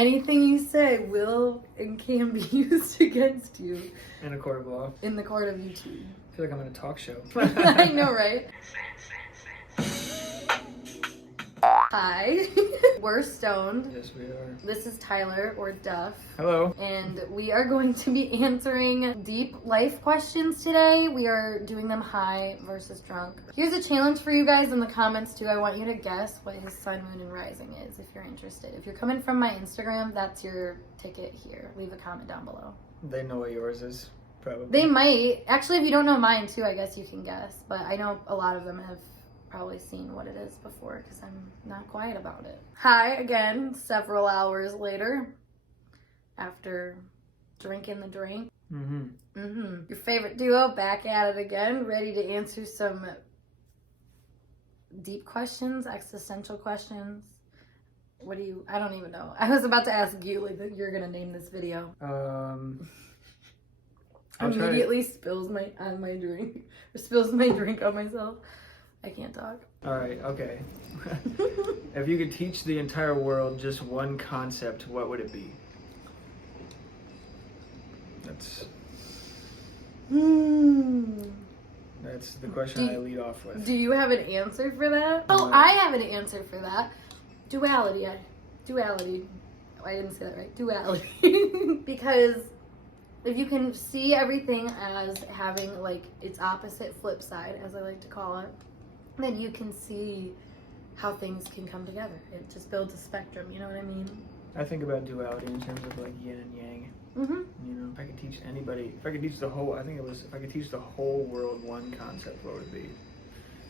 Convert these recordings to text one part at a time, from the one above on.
Anything you say will and can be used against you. In a court of law. In the court of YouTube. I feel like I'm in a talk show. I know, right? Hi. We're stoned. Yes, we are. This is Tyler, or Duff. Hello. And we are going to be answering deep life questions today. We are doing them high versus drunk. Here's a challenge for you guys in the comments too. I want you to guess what his sun, moon, and rising is if you're interested. If you're coming from my Instagram, that's your ticket here. Leave a comment down below. They know what yours is, probably. They might. Actually, if you don't know mine too, I guess you can guess. But I know a lot of them have probably seen what it is before because I'm not quiet about it. Hi again, several hours later after drinking the drink. Your favorite duo back at it again, ready to answer some deep questions, existential questions. I don't even know. I was about to ask you, like, that you're gonna name this video. Immediately spills my drink, or spills my drink on myself. I can't talk. All right, okay. If you could teach the entire world just one concept, what would it be? That's the question I lead off with. Do you have an answer for that? Oh, I have an answer for that. Duality. Duality. Oh, I didn't say that right. Duality. Because if you can see everything as having like its opposite flip side, as I like to call it, then you can see how things can come together. It just builds a spectrum, you know what I mean? I think about duality in terms of like yin and yang. You know, if I could teach anybody, if I could teach the whole, if I could teach the whole world one concept, what would it be?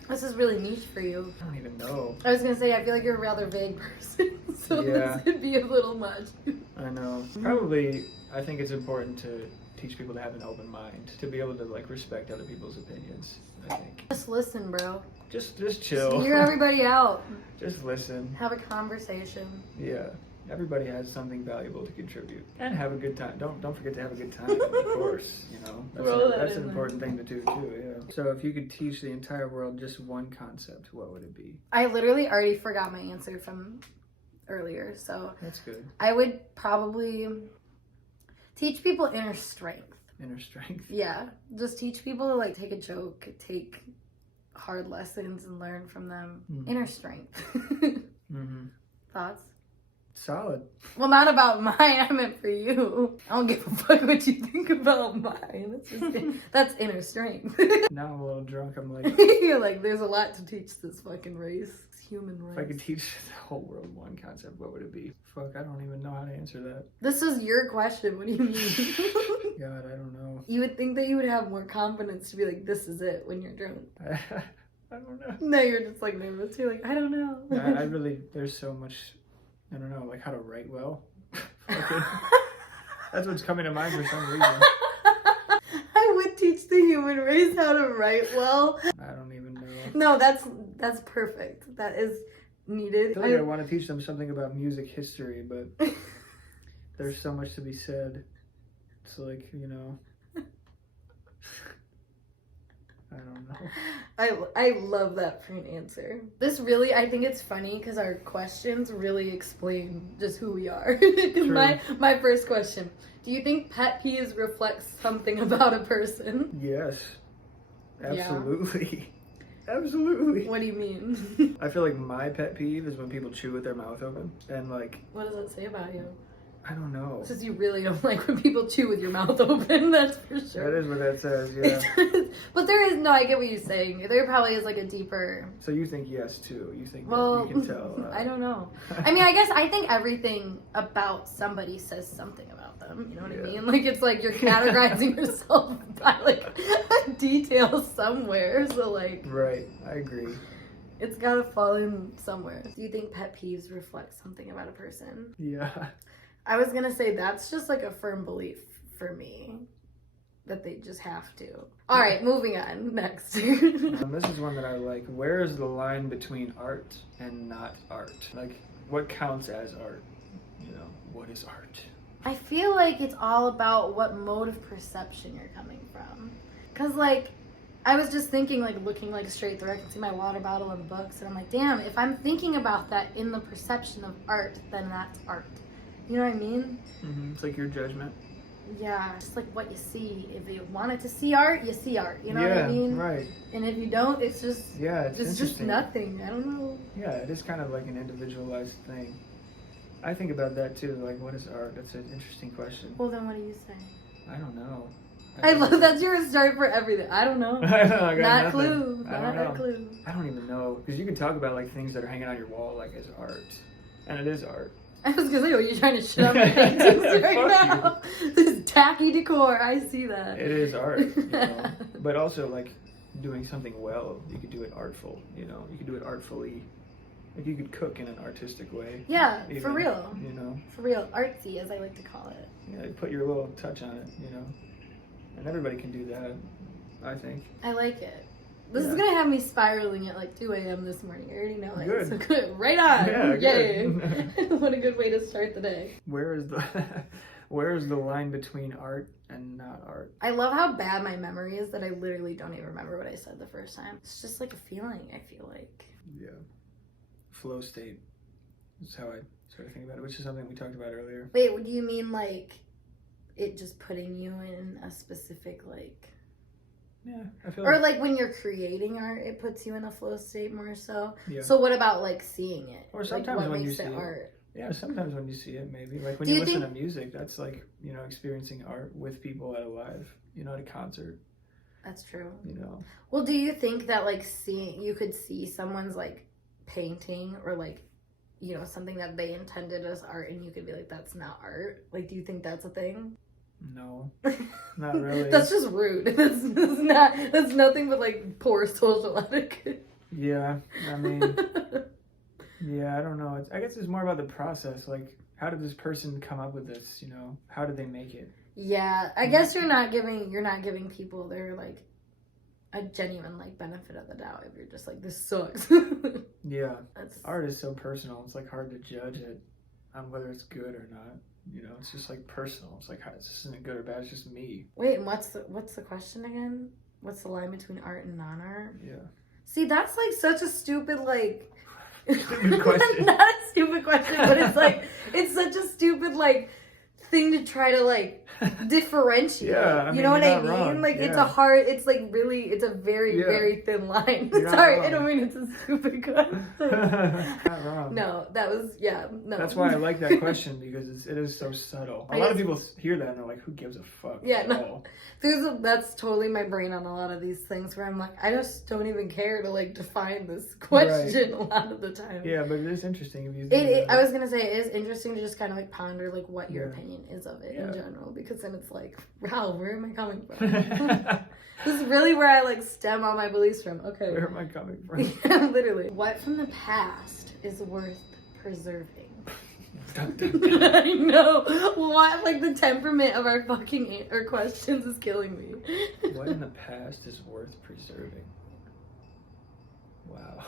This is really niche for you. I don't even know. I was gonna say, I feel like you're a rather vague person, so this would be a little much. I know. Probably, I think it's important to teach people to have an open mind, to be able to like respect other people's opinions, I think. Just listen, bro. Just chill. Just hear everybody out. Just listen. Have a conversation. Yeah. Everybody has something valuable to contribute. And have a good time. Don't forget to have a good time, of course, you know. That's an important thing to do too, yeah. So if you could teach the entire world just one concept, what would it be? I literally already forgot my answer from earlier, so that's good. I would probably teach people inner strength. Inner strength? Yeah. Just teach people to like take a joke, take hard lessons and learn from them. Inner strength. Thoughts? Solid. Well, not about mine. I meant for you. I don't give a fuck what you think about mine. That's inner strength. Now I'm a little drunk. I'm like... You're like, there's a lot to teach this fucking race. This human race. If I could teach the whole world one concept, what would it be? Fuck, I don't even know how to answer that. This is your question. What do you mean? God, I don't know. You would think that you would have more confidence to be like, this is it when you're drunk. I don't know. No, you're just like nervous. You're like, I don't know. I really, there's so much... I don't know, like how to write well. That's what's coming to mind for some reason. I would teach the human race how to write well. I don't even know. No, that's perfect. That is needed. I feel like I want to teach them something about music history, but there's so much to be said. It's like, you know... I don't know. I love that for an answer. This really, I think it's funny because our questions really explain just who we are. my first question, do you think pet peeves reflect something about a person? Yes. Absolutely. Yeah. Absolutely. What do you mean? I feel like my pet peeve is when people chew with their mouth open. And like... What does that say about you? I don't know. Since you really don't like when people chew with your mouth open, that's for sure. That is what that says, yeah. But there is, no, I get what you're saying. There probably is like a deeper... So you think yes, too. You think well, you can tell. I don't know. I mean, I think everything about somebody says something about them. You know what I mean? Like, it's like you're categorizing yourself by like a detail somewhere. So like... Right, I agree. It's gotta fall in somewhere. Do you think pet peeves reflect something about a person? Yeah. I was gonna say that's just like a firm belief for me that they just have to. All right, moving on. Next. This is one that I like. Where is the line between art and not art? Like, what counts as art? You know, what is art? I feel like it's all about what mode of perception you're coming from. Cause like, I was just thinking, like, looking like straight through, I can see my water bottle and books, and I'm like, damn, if I'm thinking about that in the perception of art, then that's art. You know what I mean? It's like your judgment. Yeah, just like what you see. If you wanted to see art, you see art. You know what I mean? Right. And if you don't, it's just it's just nothing. I don't know. Yeah, it is kind of like an individualized thing. I think about that too. Like, what is art? That's an interesting question. Well, then what do you say? I don't know. I love that's your start for everything. I don't know. I know. I got Not clue. I don't Not know. a clue. I don't even know, because you can talk about like things that are hanging on your wall like as art, and it is art. I was gonna say, are you trying to shit on my paintings right now? This tacky decor. I see that. It is art, you know. But also like doing something well. You could do it artful. You know, you could do it artfully. Like you could cook in an artistic way. Yeah, even, for real. You know. For real, artsy, as I like to call it. Yeah, you put your little touch on it. You know, and everybody can do that. I think. I like it. This is gonna have me spiraling at like 2 a.m. this morning. I already know it. Good. So good. Right on. Yeah, Yay. good. What a good way to start the day. Where is the line between art and not art? I love how bad my memory is that I literally don't even remember what I said the first time. It's just like a feeling, I feel like. Yeah. Flow state is how I sort of think about it, which is something we talked about earlier. Wait, do you mean like it just putting you in a specific like... Yeah, I feel or like when you're creating art, it puts you in a flow state more so. Yeah. So what about like seeing it? Or sometimes like, what when you makes see it it. art? Yeah, sometimes when you see it, maybe. Like when Do you you listen think... to music, that's like, you know, experiencing art with people at a live, you know, at a concert. That's true. You know. Well, do you think that like you could see someone's like painting or like, you know, something that they intended as art and you could be like, that's not art? Like, do you think that's a thing? No, not really. That's just rude. That's nothing but like poor social etiquette. Yeah, I mean, yeah, I don't know. I guess it's more about the process. Like, how did this person come up with this? You know, how did they make it? Yeah, I guess you're not giving people their like a genuine like benefit of the doubt if you're just like, this sucks. Yeah, art is so personal. It's like hard to judge it on whether it's good or not. You know, it's just like personal. It's like, this isn't good or bad. It's just me. Wait, and what's the question again? What's the line between art and non-art? Yeah. See, that's like such a stupid like. Stupid question. Not a stupid question, but it's like it's such a stupid like thing to try to like differentiate. Yeah, I mean, you know what I mean? wrong. Like yeah. it's like really, it's a very, very thin line. Sorry, I don't mean it's a stupid question. Not wrong. No, that was, no. That's why I like that question, because it is so subtle. A lot of people hear that and they're like, who gives a fuck? Yeah, no. That's totally my brain on a lot of these things where I'm like, I just don't even care to like define this question a lot of the time. Yeah, but it is interesting if you I was gonna say it is interesting to just kind of like ponder like what your opinion is of it in general, because then it's like, wow, where am I coming from? This is really where I like stem all my beliefs from. Okay. Where am I coming from? Yeah, literally. What from the past is worth preserving? I know. What, like the temperament of our fucking our questions is killing me. What in the past is worth preserving? Wow.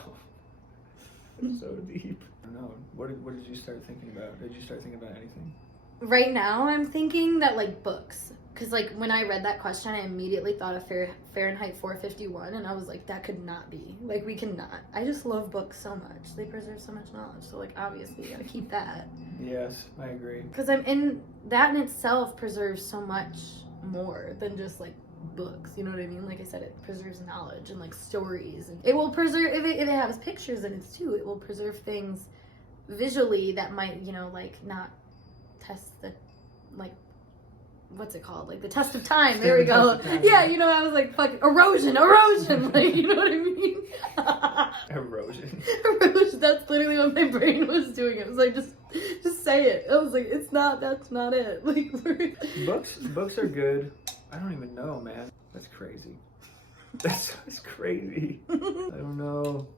So deep. I don't know. What did you start thinking about? Did you start thinking about anything? Right now, I'm thinking that like books. Because like when I read that question, I immediately thought of Fahrenheit 451, and I was like, that could not be. Like, we cannot. I just love books so much. They preserve so much knowledge. So like, obviously, you gotta keep that. Yes, I agree. Because that in itself preserves so much more than just like books. You know what I mean? Like I said, it preserves knowledge and like stories, and it will preserve if it has pictures in it too. It will preserve things visually that might, you know, like not test the like. What's it called? Like the test of time. There we go. Yeah, you know, I was like, fucking erosion. Like, you know what I mean? Erosion. That's literally what my brain was doing. It was like, just say it. I was like, that's not it. Like, Books are good. I don't even know, man. That's crazy. That's crazy. I don't know.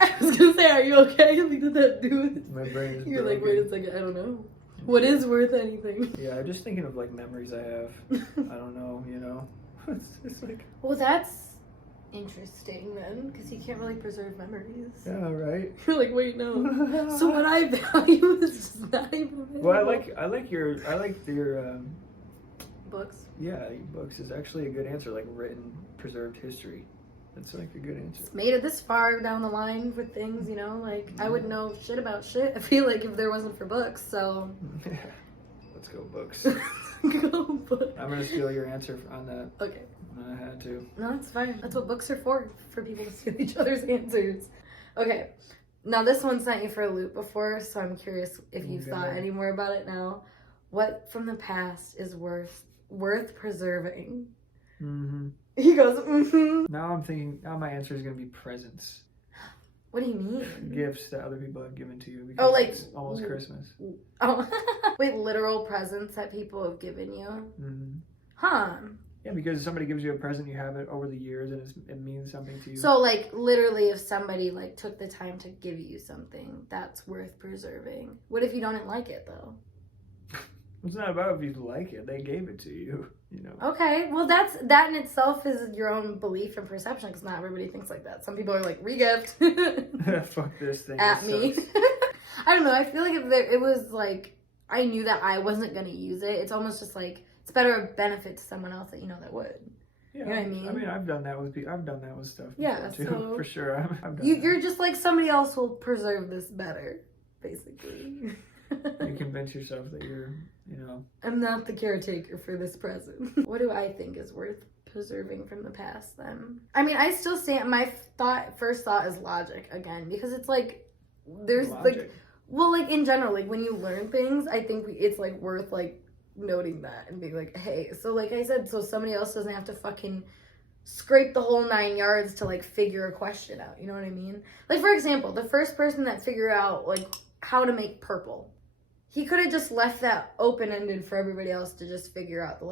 I was gonna say, are you okay? Like, did that do it? My brain is You're broken. like, wait a second, I don't know. What is worth anything? Yeah, I'm just thinking of like memories I have. I don't know, you know. It's like. Well, that's interesting then, because you can't really preserve memories. Yeah, right. You're like, wait, no. So what I value is just not even available. Well, I like your books. Yeah, books is actually a good answer. Like written, preserved history. That's like a good answer. Made it this far down the line with things, you know, like I wouldn't know shit about shit. I feel like if there wasn't for books, so. Yeah. Let's go books. Go books. I'm gonna steal your answer on that. Okay. I had to. No, that's fine. That's what books are for people to steal each other's answers. Okay. Now this one sent you for a loop before, so I'm curious if you've thought any more about it now. What from the past is worth preserving? Mm-hmm. He goes, mm-hmm. Now I'm thinking, now my answer is going to be presents. What do you mean? Gifts that other people have given to you. Because oh, like it's almost Christmas. Oh, wait, literal presents that people have given you? Mm-hmm. Huh. Yeah, because somebody gives you a present, you have it over the years, and it means something to you. So, like, literally, if somebody, like, took the time to give you something, that's worth preserving. What if you don't like it, though? It's not about if you like it. They gave it to you, you know. Okay, well, that in itself is your own belief and perception, because not everybody thinks like that. Some people are like, re-gift. Fuck this thing. At me. I don't know. I feel like if it was, like, I knew that I wasn't going to use it, it's almost just, like, it's better a benefit to someone else that you know that would. Yeah, you know what I mean? I mean, I've done that with stuff. Yeah, too, so for sure. I've done you're just like somebody else will preserve this better, basically. You convince yourself that you're, you know. I'm not the caretaker for this present. What do I think is worth preserving from the past then? I mean, I still stand, my first thought is logic again, because it's like, there's Logic. like, well, like in general, like when you learn things, I think it's like worth like noting that and being like, hey, so like I said, so somebody else doesn't have to fucking scrape the whole 9 yards to like figure a question out, you know what I mean? Like for example, the first person that figured out like how to make purple, he could have just left that open-ended for everybody else to just figure out the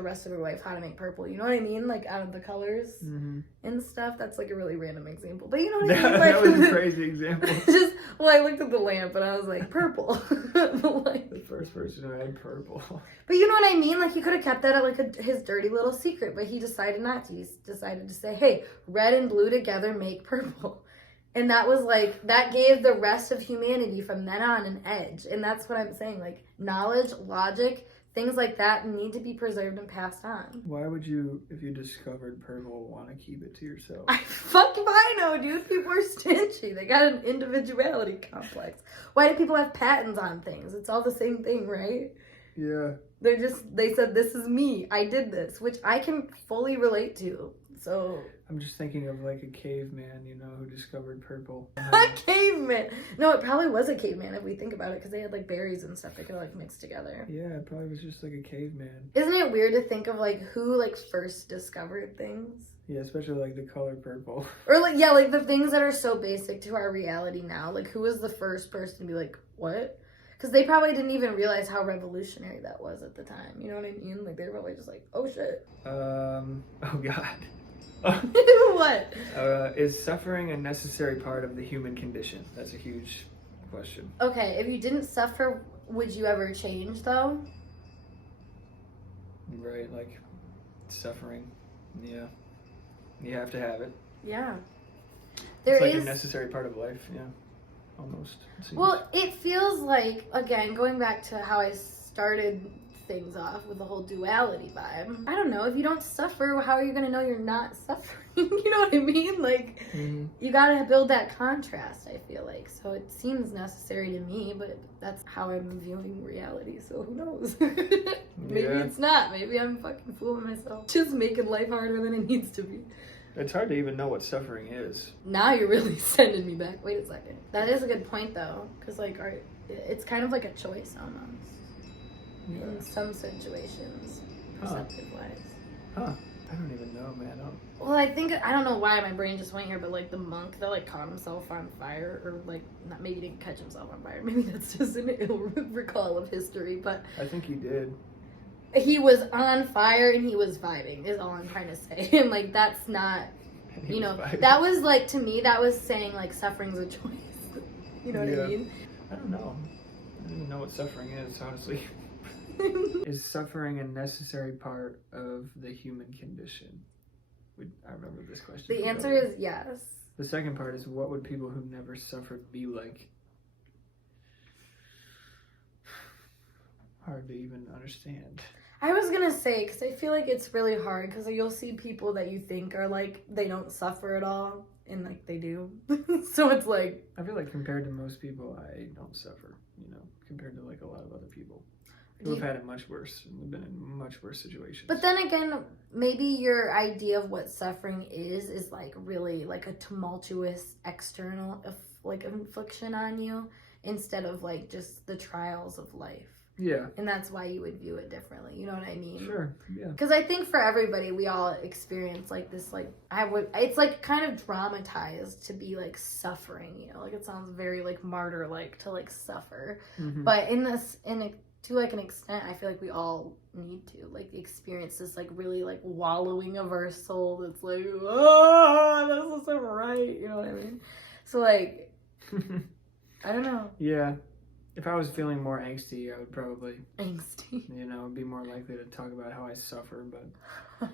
rest of their life how to make purple, you know what I mean? Like out of the colors and stuff. That's like a really random example, but you know what I mean? Like, that was a crazy example. Just, well, I looked at the lamp and I was like, purple. Like, the first person who had purple. But you know what I mean? Like he could have kept that at like his dirty little secret, but he decided not to. He decided to say, hey, red and blue together make purple. And that was like, that gave the rest of humanity from then on an edge. And that's what I'm saying. Like, knowledge, logic, things like that need to be preserved and passed on. Why would you, if you discovered purple, want to keep it to yourself? Fuck if I know, dude. People are stingy. They got an individuality complex. Why do people have patents on things? It's all the same thing, right? Yeah. They said, this is me. I did this, which I can fully relate to. So I'm just thinking of like a caveman, you know, who discovered purple. A caveman. No, it probably was a caveman if we think about it, because they had like berries and stuff they could like mix together. Yeah, it probably was just like a caveman. Isn't it weird to think of like who like first discovered things? Yeah, especially like the color purple. Or like, yeah, like the things that are so basic to our reality now. Like who was the first person to be like, what? Because they probably didn't even realize how revolutionary that was at the time. You know what I mean? Like they were probably just like, oh shit. Oh God. What? Is suffering a necessary part of the human condition? That's a huge question. Okay, if you didn't suffer, would you ever change though? Right, like suffering. Yeah. You have to have it. Yeah. It's like a necessary part of life, yeah. Almost. Well, it feels like, again, going back to how I started things off with the whole duality vibe. I don't know, if you don't suffer, how are you gonna know you're not suffering? You know what I mean? Like, you gotta build that contrast, I feel like. So it seems necessary to me, but that's how I'm viewing reality, so who knows? Maybe it's not. Maybe I'm fucking fooling myself. Just making life harder than it needs to be. It's hard to even know what suffering is. Now you're really sending me back. Wait a second. That is a good point, though, because, like, it's kind of like a choice, almost. Yeah. In some situations, perceptive-wise. Huh. I don't even know, man. Well, I don't know why my brain just went here, but, like, the monk that, like, caught himself on fire, or, like, not, maybe he didn't catch himself on fire. Maybe that's just an ill recall of history, but... I think he did. He was on fire and he was vibing, is all I'm trying to say. And, like, that's not, you know, that was, like, to me, that was saying, like, suffering's a choice. You know what I mean? I don't know. I don't even know what suffering is, honestly. Is suffering a necessary part of the human condition? I remember this question. The answer is yes. The second part is, what would people who never suffered be like? Hard to even understand. I was gonna say, because I feel like it's really hard, because you'll see people that you think are like, they don't suffer at all, and like they do. So it's like, I feel like compared to most people, I don't suffer, you know, compared to like a lot of other people who have had it much worse and have been in much worse situations. But then again, maybe your idea of what suffering is like really like a tumultuous external like infliction on you, instead of like just the trials of life. Yeah. And that's why you would view it differently. You know what I mean? Sure. Yeah. Because I think for everybody, we all experience like this, like, it's like kind of dramatized to be like suffering, you know? Like it sounds very like martyr-like to like suffer. Mm-hmm. But to like an extent, I feel like we all need to like experience this like really like wallowing of our soul that's like, oh, this isn't right. You know what I mean? So like, I don't know. Yeah. If I was feeling more angsty, I would probably, Angsty. you know, be more likely to talk about how I suffer, but...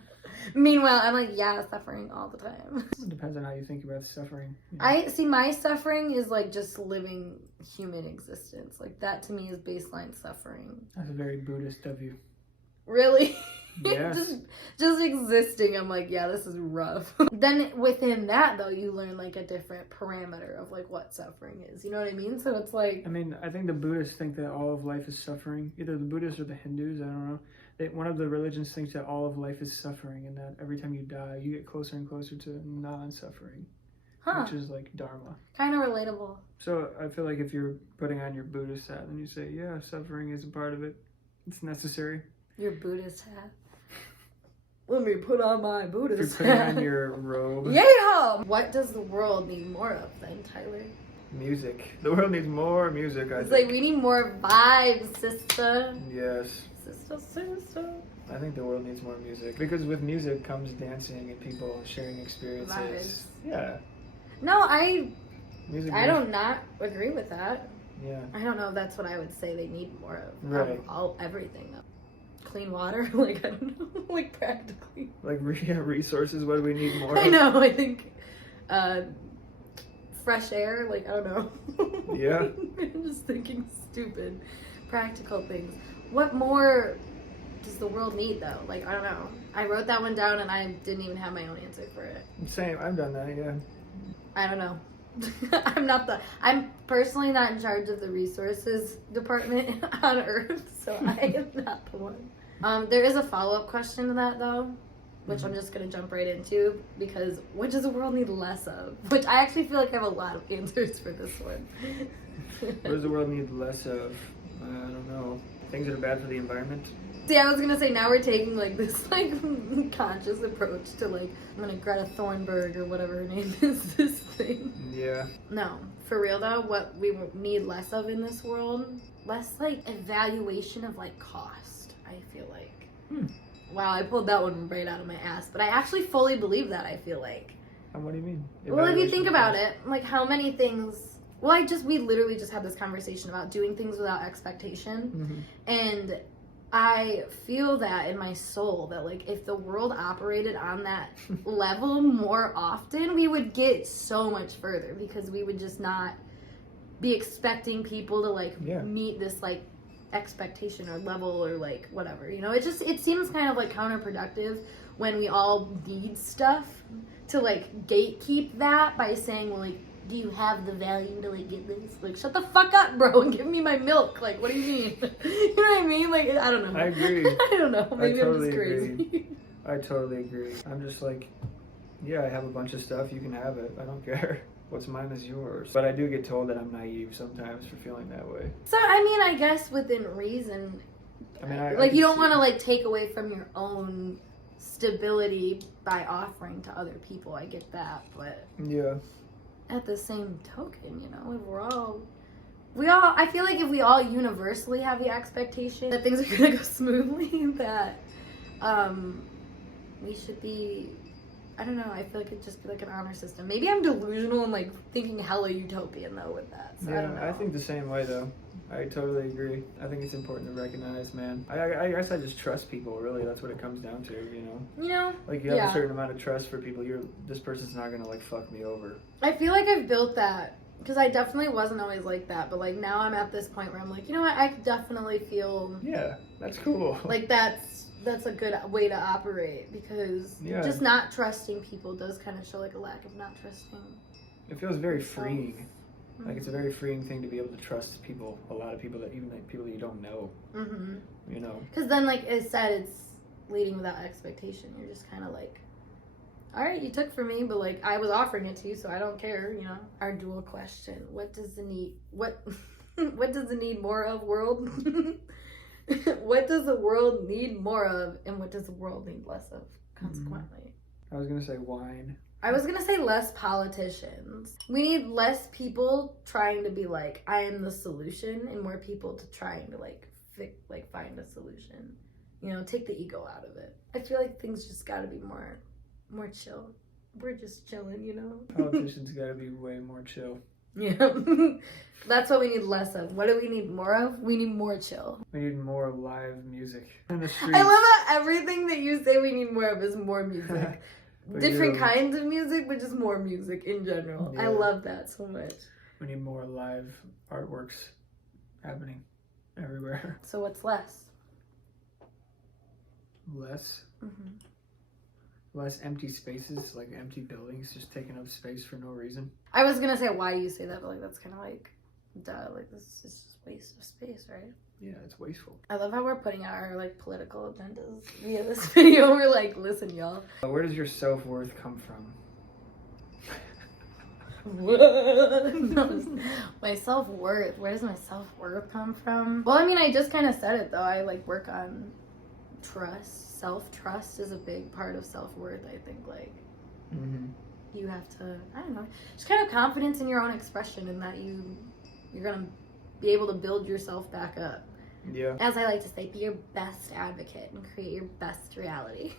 Meanwhile, I'm like, yeah, suffering all the time. It depends on how you think about suffering. You know? I see my suffering is like just living human existence. Like that to me is baseline suffering. That's very Buddhist of you. Really? Yes. just existing, I'm like, yeah, this is rough. Then within that though, you learn like a different parameter of like what suffering is. You know what I mean? So it's like, I mean, I think the Buddhists think that all of life is suffering. Either the Buddhists or the Hindus, I don't know. One of the religions thinks that all of life is suffering, and that every time you die, you get closer and closer to non-suffering, which is like Dharma. Kind of relatable. So I feel like if you're putting on your Buddhist hat and you say, yeah, suffering is a part of it, it's necessary. Your Buddhist hat. Let me put on my Buddhist hat. If you're putting on your robe. Yeah! What does the world need more of then, Tyler? Music. The world needs more music, I think. It's like, we need more vibes, sister. Yes. Sister. I think the world needs more music. Because with music comes dancing and people sharing experiences. Vibes. Yeah. No, I Music. do not agree with that. Yeah. I don't know if that's what I would say they need more of. Right. Everything though. Clean water, like I don't know, like practically. Like resources, what do we need more I of? know, I think fresh air, like I don't know. Yeah. I'm just thinking stupid practical things. What more does the world need though? Like I don't know. I wrote that one down and I didn't even have my own answer for it. Same, I've done that, yeah. I don't know. I'm personally not in charge of the resources department on Earth, so I am not the one. There is a follow-up question to that though, which I'm just gonna jump right into, because what does the world need less of? Which I actually feel like I have a lot of answers for this one. What does the world need less of? I don't know. Things that are bad for the environment? See, I was gonna say, now we're taking like this like conscious approach to like, I'm gonna Greta Thunberg or whatever her name is, this thing. Yeah. No, for real though, what we need less of in this world, less like evaluation of like cost, I feel like. Wow, I pulled that one right out of my ass, but I actually fully believe that, I feel like. And what do you mean? Well, if you think about it, like how many things, we literally just had this conversation about doing things without expectation, and I feel that in my soul that like if the world operated on that level more often, we would get so much further, because we would just not be expecting people to like meet this like expectation or level or like whatever, you know. It seems kind of like counterproductive when we all need stuff to like gatekeep that by saying, well, like, do you have the value to like get this? Like, shut the fuck up, bro, and give me my milk. Like, what do you mean? You know what I mean? Like, I don't know. I agree. I don't know. Maybe I totally I'm just crazy. Agree. I totally agree. I'm just like, yeah, I have a bunch of stuff. You can have it. I don't care. What's mine is yours. But I do get told that I'm naive sometimes for feeling that way. So, I mean, I guess within reason. I mean, like, you don't want to like take away from your own stability by offering to other people. I get that, but yeah. At the same token, you know, if we all, I feel like if we all universally have the expectation that things are gonna go smoothly, that we should be, I don't know, I feel like it'd just be like an honor system. Maybe I'm delusional and like thinking hella utopian though with that. So yeah, I don't know. I think the same way though. I totally agree. I think it's important to recognize, man. I guess I just trust people, really. That's what it comes down to, you know? You know? Like, you have a certain amount of trust for people. This person's not gonna, like, fuck me over. I feel like I've built that Because I definitely wasn't always like that, but like now I'm at this point where I'm like, you know what, I definitely feel Yeah, that's cool. like that's a good way to operate, because just not trusting people does kind of show like a lack of not trusting. It feels very freeing. Like it's a very freeing thing to be able to trust people, a lot of people that even like people that you don't know. Mm-hmm. You know. Because then, like it said, it's leading without expectation. You're just kind of like, all right, you took from me, but like I was offering it to you, so I don't care. You know. Our dual question: what does the need more of, world? What does the world need more of, and what does the world need less of? Consequently, I was gonna say wine. I was gonna say less politicians. We need less people trying to be like, I am the solution, and more people to trying to like find a solution. You know, take the ego out of it. I feel like things just gotta be more chill. We're just chilling, you know. Politicians gotta be way more chill. Yeah. That's what we need less of. What do we need more of? We need more chill. We need more live music in the streets. I love that everything that you say we need more of is more music. Different kinds of music, but just more music in general. Yeah. I love that so much. We need more live artworks happening everywhere. So what's less? Less? Mm-hmm. Less empty spaces, like empty buildings just taking up space for no reason. I was gonna say, why do you say that? But like that's kind of like, duh, like this is just waste of space, right? Yeah, it's wasteful. I love how we're putting out our like political agendas via this video. We're like, listen, y'all. Where does your self-worth come from? My self-worth. Where does my self-worth come from? Well, I mean, I just kind of said it though. I like work on trust. Self-trust is a big part of self-worth. I think like you have to, I don't know, just kind of confidence in your own expression, and that you're gonna be able to build yourself back up. Yeah. As I like to say, be your best advocate and create your best reality.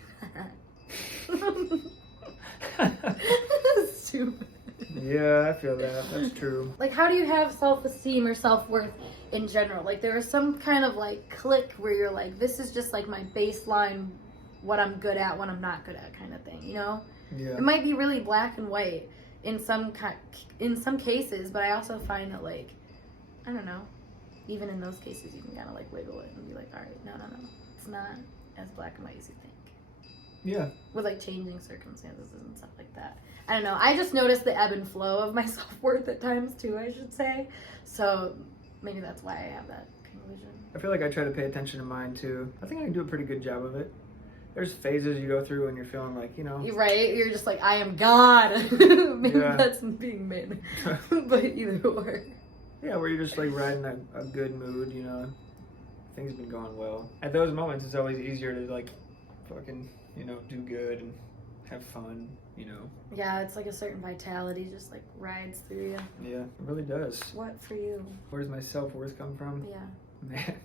Stupid. Yeah, I feel that. That's true. Like, how do you have self-esteem or self-worth in general? Like, there is some kind of, like, click where you're like, this is just, like, my baseline, what I'm good at, what I'm not good at kind of thing, you know? Yeah. It might be really black and white in some cases, but I also find that, like, I don't know, even in those cases, you can kind of, like, wiggle it and be like, all right, no. It's not as black and white as you think. Yeah. With, like, changing circumstances and stuff like that. I don't know. I just noticed the ebb and flow of my self-worth at times, too, I should say. So maybe that's why I have that conclusion. I feel like I try to pay attention to mine, too. I think I can do a pretty good job of it. There's phases you go through when you're feeling like, you know. You're right. You're just like, I am God. Maybe that's being made. But either or. Yeah, where you're just, like, riding a good mood, you know. Things have been going well. At those moments, it's always easier to, like, fucking, you know, do good and have fun, you know. Yeah, it's like a certain vitality just like rides through you. Yeah, it really does. What for you? Where does my self-worth come from? Yeah. Man,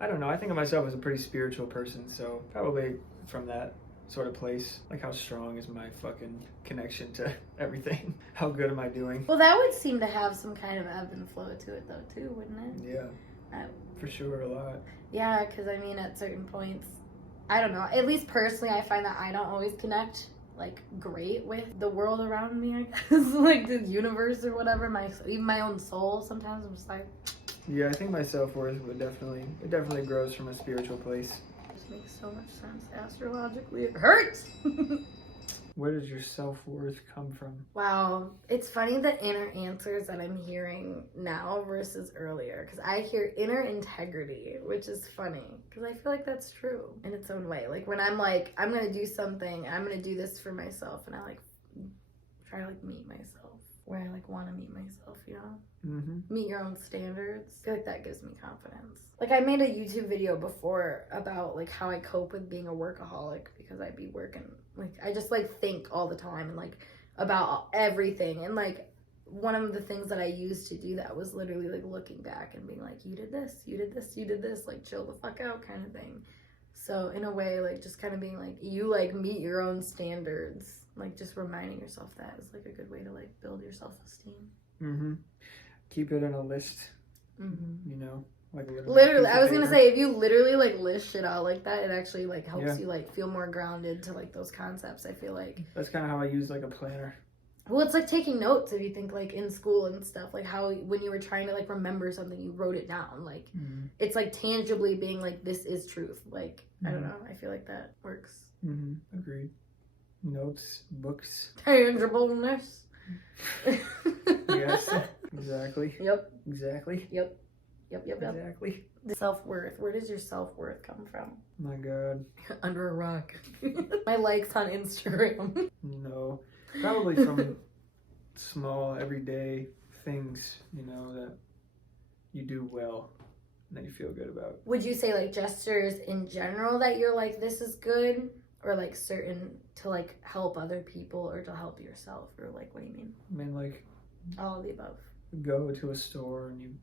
I don't know. I think of myself as a pretty spiritual person, so probably from that sort of place. Like, how strong is my fucking connection to everything? How good am I doing? Well, that would seem to have some kind of ebb and flow to it though too, wouldn't it? Yeah. For sure, a lot. Yeah, because I mean at certain points, I don't know, at least personally I find that I don't always connect like great with the world around me, I guess. Like the universe or whatever, even my own soul. Sometimes I'm just like, yeah, I think my self-worth would definitely grows from a spiritual place. It just makes so much sense astrologically. It hurts. Where does your self-worth come from? Wow, it's funny the inner answers that I'm hearing now versus earlier, because I hear inner integrity, which is funny because I feel like that's true in its own way. Like when I'm like, I'm gonna do something, I'm gonna do this for myself, and I like try to like meet myself where I like want to meet myself, you know. Meet your own standards. I feel like that gives me confidence. Like I made a YouTube video before about like how I cope with being a workaholic, because I'd be working, like I just like think all the time and like about everything, and like one of the things that I used to do that was literally like looking back and being like, you did this, like chill the fuck out kind of thing. So in a way, like just kind of being like, you like meet your own standards, like just reminding yourself that is like a good way to like build your self-esteem. Keep it in a list. You know, like literally, I was gonna say, if you literally like list shit out like that, it actually like helps you like feel more grounded to like those concepts. I feel like that's kind of how I use like a planner. Well, it's like taking notes if you think like in school and stuff, like how when you were trying to like remember something, you wrote it down. Like it's like tangibly being like, this is truth. Like, I don't know. I feel like that works. Agreed. Notes, books. Tangibleness. Yes, exactly. Yep. Exactly. Yep. Exactly. The self-worth. Where does your self-worth come from? My God. Under a rock. My likes on Instagram. No. Probably from small, everyday things, you know, that you do well and that you feel good about. Would you say like gestures in general that you're like, this is good? Or like certain to like help other people or to help yourself? Or like, what do you mean? I mean, like, all of the above. Go to a store and you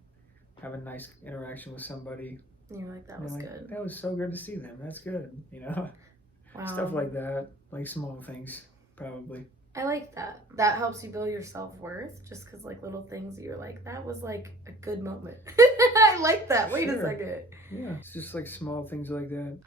have a nice interaction with somebody. And you're like, that was good. That was so good to see them. That's good, you know? Wow. Stuff like that. Like small things, probably. I like that. That helps you build your self-worth just because like little things you're like, that was like a good moment. I like that. Wait a second. Yeah, it's just like small things like that.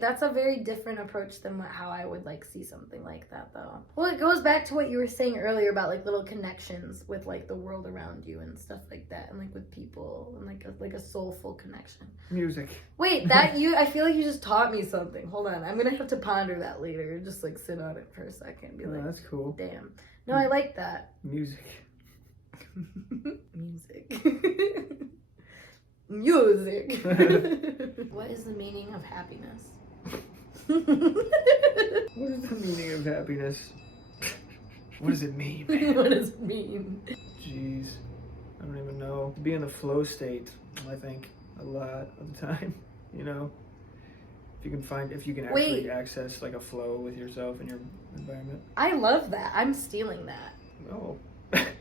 That's a very different approach than how I would like see something like that though. Well, it goes back to what you were saying earlier about like little connections with like the world around you and stuff like that, and like with people and like a soulful connection. Music. Wait, I feel like you just taught me something. Hold on, I'm gonna have to ponder that later. Just like sit on it for a second and be like, that's cool. Damn. No, I like that. Music. Music. Music. What is the meaning of happiness? What is the meaning of happiness? What does it mean? What does it mean? Jeez. I don't even know. To be in the flow state, I think, a lot of the time, you know? If you can actually access like a flow with yourself and your environment. I love that. I'm stealing that. Oh.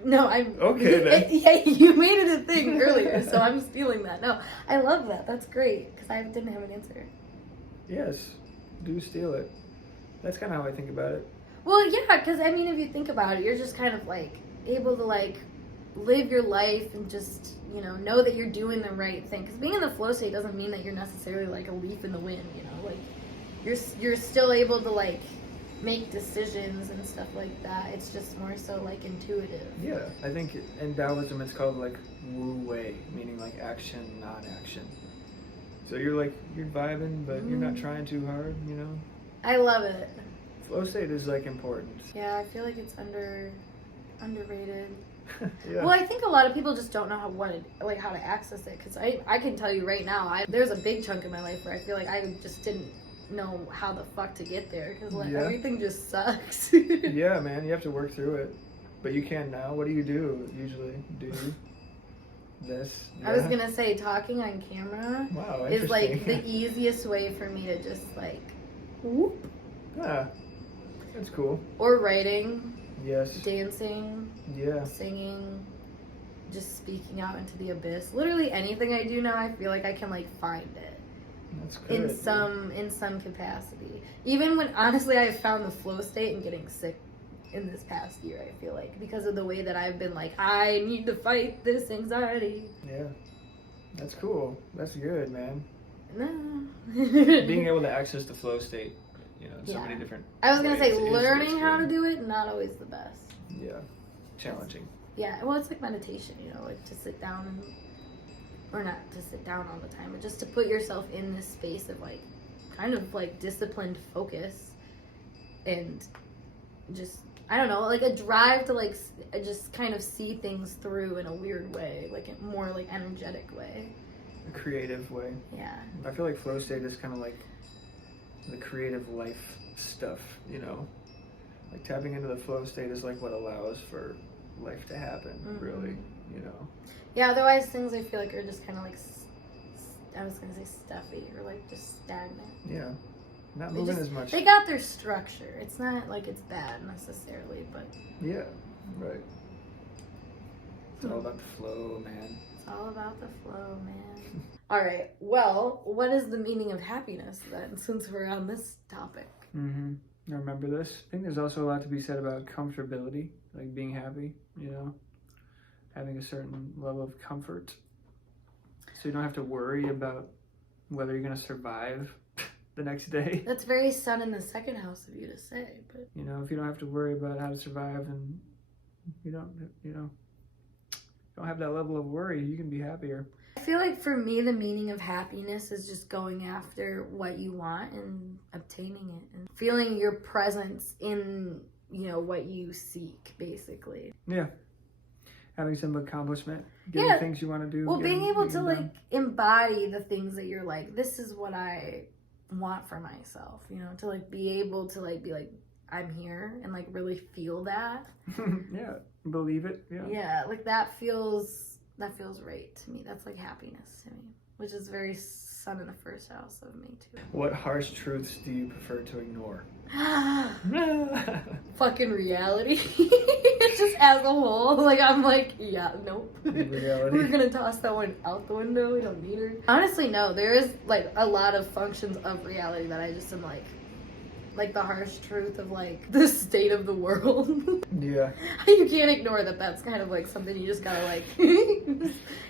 No, I'm okay then. Yeah, you made it a thing earlier, so I'm stealing that. No, I love that. That's great because I didn't have an answer. Yes, do steal it. That's kind of how I think about it. Well, yeah, because I mean, if you think about it, you're just kind of like able to like live your life and just know that you're doing the right thing. Because being in the flow state doesn't mean that you're necessarily like a leaf in the wind. Like you're still able to like make decisions and stuff like that. It's just more so like intuitive. Yeah, I think in Taoism it's called like Wu Wei, meaning like action, non-action. So you're vibing, but you're not trying too hard, you know? I love it. Flow state is like important. Yeah, I feel like it's underrated. Yeah. Well, I think a lot of people just don't know how to access it. Because I can tell you right now, there's a big chunk of my life where I feel like I just didn't know how the fuck to get there because everything just sucks. Yeah, man, you have to work through it, but you can now. What do you do usually? Do you this? Yeah. I was gonna say talking on camera is like the easiest way for me to just like whoop. Yeah, that's cool. Or writing. Yes. Dancing. Yeah. Singing. Just speaking out into the abyss. Literally anything I do now, I feel like I can like find it. That's good. In some capacity. Even when honestly I have found the flow state and getting sick in this past year, I feel like, because of the way that I've been like, I need to fight this anxiety. Yeah. That's cool. That's good, man. No. Being able to access the flow state, in so many different I was gonna say learning how to do it, not always the best. Yeah. Challenging. Yeah, well it's like meditation, like to sit down and or not to sit down all the time, but just to put yourself in this space of like kind of like disciplined focus and just I don't know, like a drive to like just kind of see things through in a weird way, like a more like energetic way, a creative way. Yeah, I feel like flow state is kind of like the creative life stuff, like tapping into the flow state is like what allows for life to happen, really, Yeah, otherwise things I feel like are just kind of like, I was going to say stuffy or like just stagnant. Yeah, not moving as much. They got their structure. It's not like it's bad necessarily, but... Yeah, right. It's all about the flow, man. It's all about the flow, man. All right, well, what is the meaning of happiness then, since we're on this topic? Mm-hmm. I remember this. I think there's also a lot to be said about comfortability, like being happy, having a certain level of comfort. So you don't have to worry about whether you're going to survive the next day. That's very sun in the second house of you to say, but... If you don't have to worry about how to survive, then you don't have that level of worry, you can be happier. I feel like for me, the meaning of happiness is just going after what you want and obtaining it and feeling your presence in, what you seek, basically. Yeah. Having some accomplishment, getting things you want to do. Well, being able to like embody the things that you're like, this is what I want for myself, to like be able to like be like, I'm here and like really feel that. Yeah, believe it. Yeah, like that feels right to me. That's like happiness to me, which is very sun in the first house of me too. What harsh truths do you prefer to ignore? Fucking reality. Just as a whole, like I'm like, yeah, nope. Reality. We're gonna toss that one out the window. We don't need her. Honestly, no. There is like a lot of functions of reality that I just am like the harsh truth of like the state of the world. Yeah. You can't ignore that. That's kind of like something you just gotta like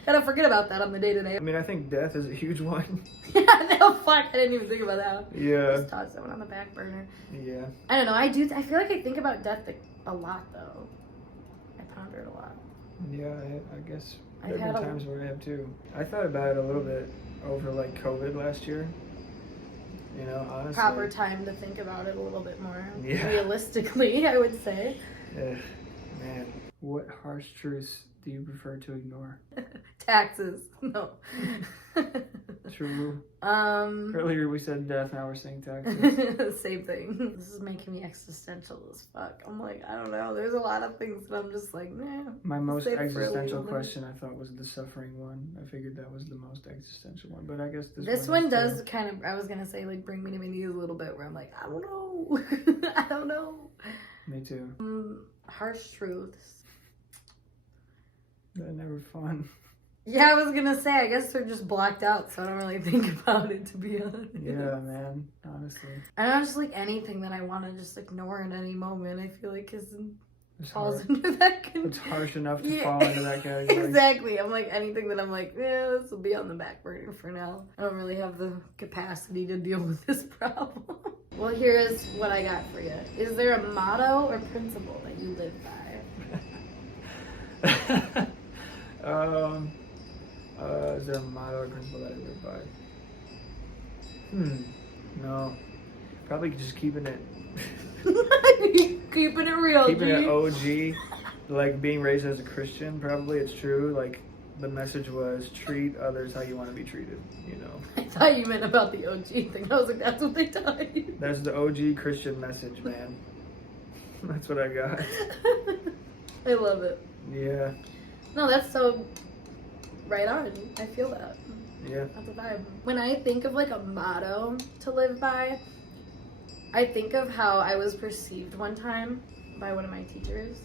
gotta forget about that on the day to day. I mean, I think death is a huge one. Yeah, no, fuck. I didn't even think about that. Yeah. Just toss that one on the back burner. Yeah. I don't know. I feel like I think about death a lot though. I ponder it a lot. Yeah, I guess there have been times where I have too. I thought about it a little bit over like COVID last year. Honestly. Proper time to think about it a little bit more. Yeah. Realistically, I would say. Man, what harsh truths do you prefer to ignore? Taxes. No. True. Earlier we said death, now we're saying taxes. Same thing. This is making me existential as fuck. I'm like, I don't know. There's a lot of things that I'm just like, nah. My most existential question I thought was the suffering one. I figured that was the most existential one, but I guess this one does kind of, I was gonna say, like, bring me to my knees a little bit, where I'm like, I don't know. I don't know. Me too. Harsh truths. They're never fun. Yeah, I was gonna say, I guess they're just blocked out, so I don't really think about it, to be honest. Yeah, man, honestly. I don't just like anything that I want to just ignore in any moment. I feel like falls into that. It's harsh enough to fall into that category. Exactly. I'm like, anything that I'm like, this will be on the back burner for now. I don't really have the capacity to deal with this problem. Well, here is what I got for you. Is there a motto or principle that you live by? Is there a motto or principle that I live by? No. Probably just keeping it. Keeping it real, Keeping it OG. Like being raised as a Christian, probably it's true. Like the message was treat others how you want to be treated, I thought you meant about the OG thing. I was like, that's what they taught you. That's the OG Christian message, man. That's what I got. I love it. Yeah. No, that's so right on. I feel that. Yeah. That's a vibe. When I think of like a motto to live by, I think of how I was perceived one time by one of my teachers.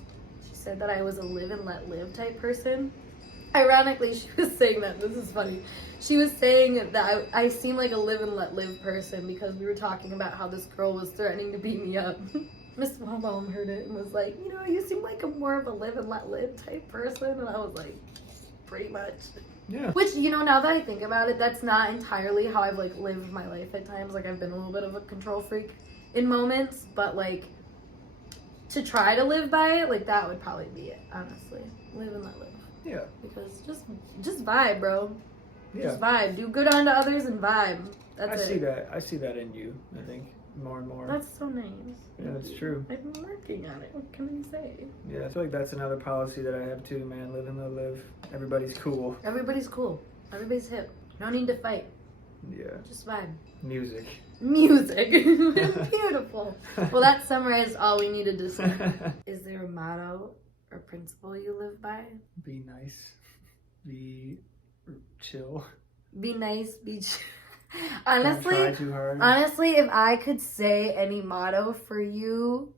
She said that I was a live and let live type person. Ironically, she was saying that, this is funny, she was saying that I seem like a live and let live person because we were talking about how this girl was threatening to beat me up. Miss Mom heard it and was like, you seem like a more of a live and let live type person. And I was like, pretty much. Yeah. Which, now that I think about it, that's not entirely how I've like lived my life at times. Like I've been a little bit of a control freak in moments, but like to try to live by it, like that would probably be it, honestly. Live and let live. Yeah. Because just vibe, bro. Yeah. Just vibe. Do good unto others and vibe. That's it. I see that in you, I think, more and more. That's so nice. Yeah, that's true. I've been working on it. What can I say? Yeah, I feel like that's another policy that I have too, man. Live and let live. Everybody's cool. Everybody's cool. Everybody's hip. No need to fight. Yeah. Just vibe. Music. Beautiful. Well, that summarized all we needed to say. Is there a motto or principle you live by? Be nice. Be chill. Be nice. Be chill. Honestly, don't try too hard. Honestly, if I could say any motto for you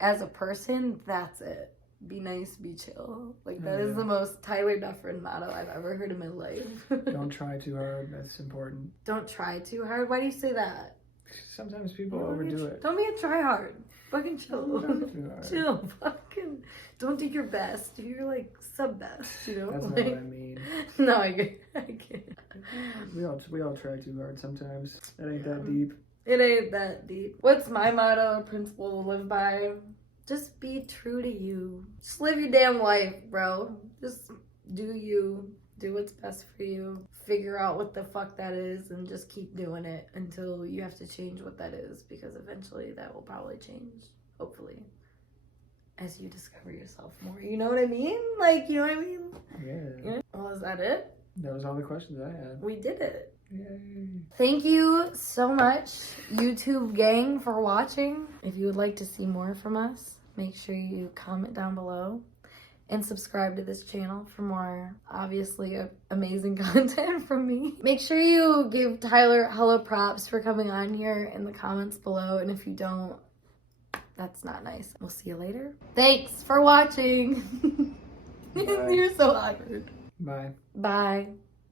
as a person, that's it. Be nice, be chill. Like that is the most Tyler Dufresne motto I've ever heard in my life. Don't try too hard. That's important. Don't try too hard. Why do you say that? Sometimes people overdo it. Don't be a try hard. Fucking chill. Don't try too hard. Chill. Fucking don't do your best. Do your like sub best. That's like, not what I mean. No, I get. We all try too hard sometimes. That ain't that deep. It ain't that deep. What's my motto or principle to live by? Just be true to you. Just live your damn life, bro. Just do you. Do what's best for you. Figure out what the fuck that is and just keep doing it until you have to change what that is, because eventually that will probably change, hopefully, as you discover yourself more. You know what I mean? Like, you know what I mean? Yeah. Well, is that it? That was all the questions I had. We did it. Yay. Thank you so much, YouTube gang, for watching. If you would like to see more from us, make sure you comment down below and subscribe to this channel for more, obviously, amazing content from me. Make sure you give Tyler hella props for coming on here in the comments below, and if you don't, that's not nice. We'll see you later. Thanks for watching. You're so awkward. Bye. Bye.